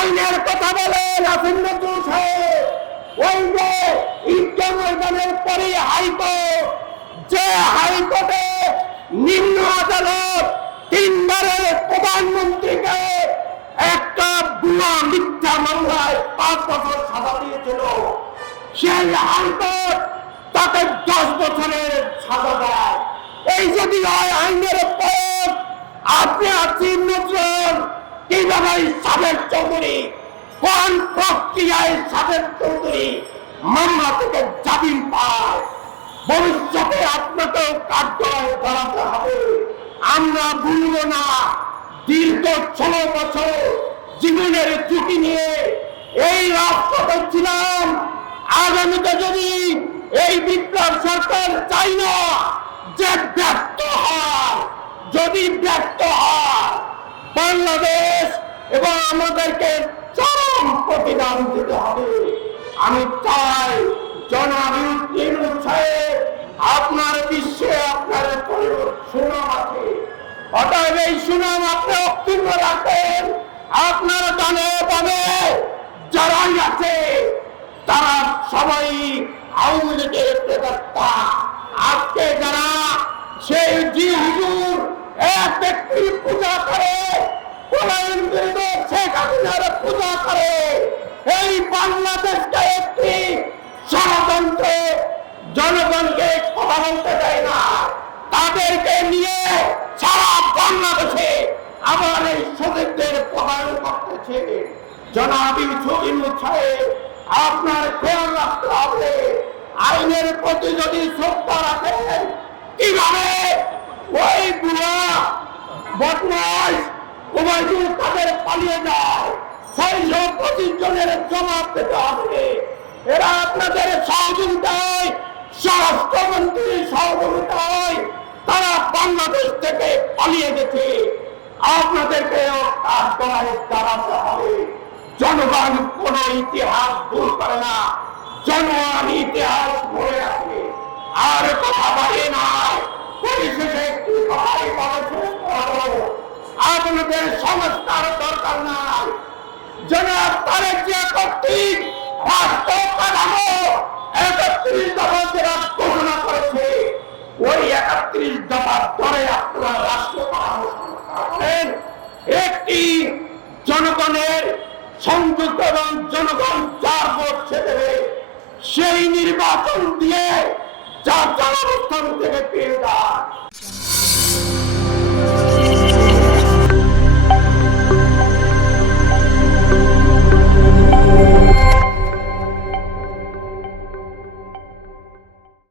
আইনের কথা বলেন আসিফ নজরুল সাহেব। ওই যে ঈদগা ময়দানের পরে হাইকোর্ট, যে হাইকোর্টে নিম্ন আদালত তিনবারের প্রধানমন্ত্রীকে একটা ভুয়া মিথ্যা মামলায় 5 বছর সাজা দিয়েছিল, সেই হাইকোর্ট তাকে 10 বছরের সাজা দেয়। এই যদি হয় আইনের প্রয়োগ, আপনি আসিফ নজরুল কিভাবে সাবেক চৌধুরী, কোন প্রক্রিয়ায় সাবেক চৌধুরী মামলা থেকে জামিন পায়? ভবিষ্যতে আপনাকেও কাঠগড়ায় দাঁড়াতে হবে। আমরা ভুলব না, দীর্ঘ 6 বছর জীবনের ঝুঁকি নিয়ে এই রাজপথে ছিলাম। আগামীতে যদি এই বিপ্লব সরকার চাই না যে ব্যর্থ হয়, যদি ব্যর্থ হয়, বাংলাদেশ এবং আমাদেরকে চরম প্রতিদান দিতে হবে। আমি চাই জনাব ইউনূস সাহেব, আপনার বিশ্বে আপনার সুনাম আছে, অতএব এই সুনাম আপনি অক্ষুণ্ণ রাখেন। আপনার জানে পাবে যারাই আছে তারা সবাই আওয়ামী লীগের প্রেতাত্মা। আজকে যারা সেই জি হুজুর এক ব্যক্তি পূজা করে, পলায়ন বিরোধী শেখ হাসিনার পূজা করে, এই বাংলাদেশকে একটি ষড়যন্ত্র, জনগণকে কথা বলতে দেয় না, তাদেরকে নিয়ে সারা বাংলাদেশে আবার এই শহীদদের পলায়ন করতেছে। জনাব ইউনূস সাহেব, আপনার খেয়াল রাখতে হবে, আইনের প্রতি যদি শ্রদ্ধা রাখেন, কিভাবে ওই বুড়া বদমাশ ওবায়দুল কাদের পালিয়ে যায়, 625 জনের জবাব দিতে হবে। এরা আপনাদের সহযোগিতায়, স্বরাষ্ট্রমন্ত্রীর সহযোগিতায় তারা বাংলাদেশ থেকে পালিয়ে গেছে। আপনাদেরকেও কাঠগড়ায় দাঁড়াতে হবে। জনগণ কোন ইতিহাস ভুল করে না, জনগণ ইতিহাস মনে রাখে। আর কথা বলে না, পরিশেষে একটি কথাই বলেছে, আপনাদের সংস্কার দরকার নাই। জনাব তারেক জিয়া কর্তৃক রাষ্ট্র কাঠামো 31 দফা যারা ঘোষণা করেছে, ওই 31 দফার ধরে আপনারা রাষ্ট্র কাঠামো করেন। একটি জনগণের সংযুক্ত এবং জনগণ যার ভোট সে দেবে, সেই নির্বাচন দিয়ে যার জনগণ থেকে পেয়ে দেয়।